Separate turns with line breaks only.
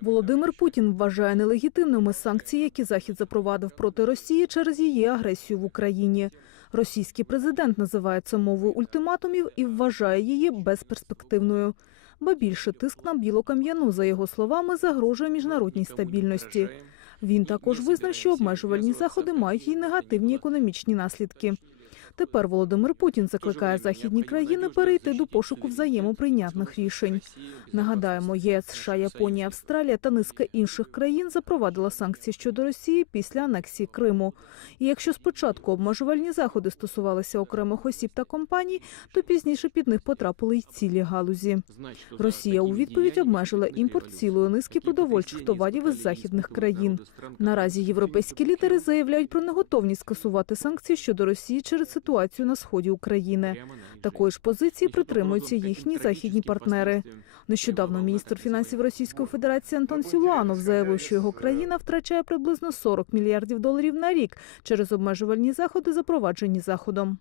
Володимир Путін вважає нелегітимними санкції, які Захід запровадив проти Росії через її агресію в Україні. Російський президент називає це мовою ультиматумів і вважає її безперспективною. Ба більше тиск на білокам'яну, за його словами, загрожує міжнародній стабільності. Він також визнав, що обмежувальні заходи мають і негативні економічні наслідки. Тепер Володимир Путін закликає західні країни перейти до пошуку взаємоприйнятних рішень. Нагадаємо, ЄС, США, Японія, Австралія та низка інших країн запровадила санкції щодо Росії після анексії Криму. І якщо спочатку обмежувальні заходи стосувалися окремих осіб та компаній, то пізніше під них потрапили й цілі галузі. Росія у відповідь обмежила імпорт цілої низки продовольчих товарів із західних країн. Наразі європейські лідери заявляють про неготовність скасувати санкції щодо Росії через ситуацію на сході України. Такої ж позиції притримуються їхні західні партнери. Нещодавно міністр фінансів Російської Федерації Антон Сілуанов заявив, що його країна втрачає приблизно 40 мільярдів доларів на рік через обмежувальні заходи, запроваджені заходом.